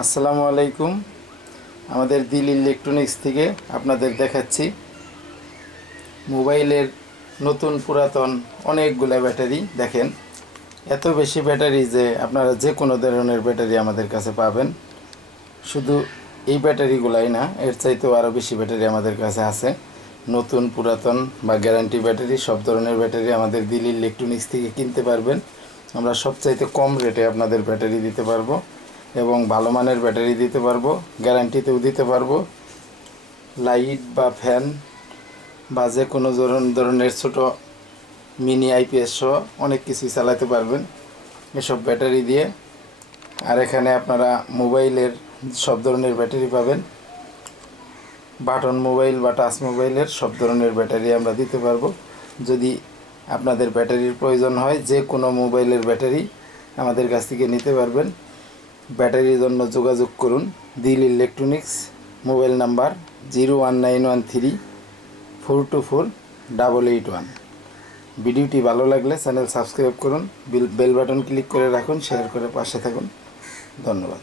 আসসালামু আলাইকুম। আমাদের দিল ইলেকট্রনিক্স থেকে আপনাদের দেখাচ্ছি। মোবাইলের নতুন পুরাতন অনেকগুলো ব্যাটারি দেখেন। এত বেশি ব্যাটারি যে আপনারা যে কোনো ধরনের ব্যাটারি আমাদের কাছে পাবেন। শুধু এই ব্যাটারিগুলাই না, এর চাইতেও আরও বেশি ব্যাটারি আমাদের কাছে আছে। নতুন, পুরাতন বা গ্যারান্টি ব্যাটারি, সব ধরনের ব্যাটারি আমাদের দিল ইলেকট্রনিক্স থেকে কিনতে পারবেন। আমরা সবচাইতে কম রেটে আপনাদের ব্যাটারি দিতে পারব। এবং ভালো মানের ব্যাটারি দিতে পারব, গ্যারান্টিতেও দিতে পারব। লাইট বা ফ্যান বা যে কোনো ধরন ধরনের ছোট মিনি আইপিএস সহ অনেক কিছুই চালাতে পারবেন এসব ব্যাটারি দিয়ে। আর এখানে আপনারা মোবাইলের সব ধরনের ব্যাটারি পাবেন। বাটন মোবাইল বা টাচ মোবাইলের সব ধরনের ব্যাটারি আমরা দিতে পারব। যদি আপনাদের ব্যাটারির প্রয়োজন হয়, যে কোনো মোবাইলের ব্যাটারি আমাদের কাছ থেকে নিতে পারবেন। ব্যাটারির জন্য যোগাযোগ করুন। Dil electronics, mobile number zero one nine one three, four two four, double eight one. ভিডিওটি ভালো লাগলে চ্যানেল সাবস্ক্রাইব করুন, বিল, বেল বাটন ক্লিক করে রাখুন, শেয়ার করে পাশে থাকুন। ধন্যবাদ।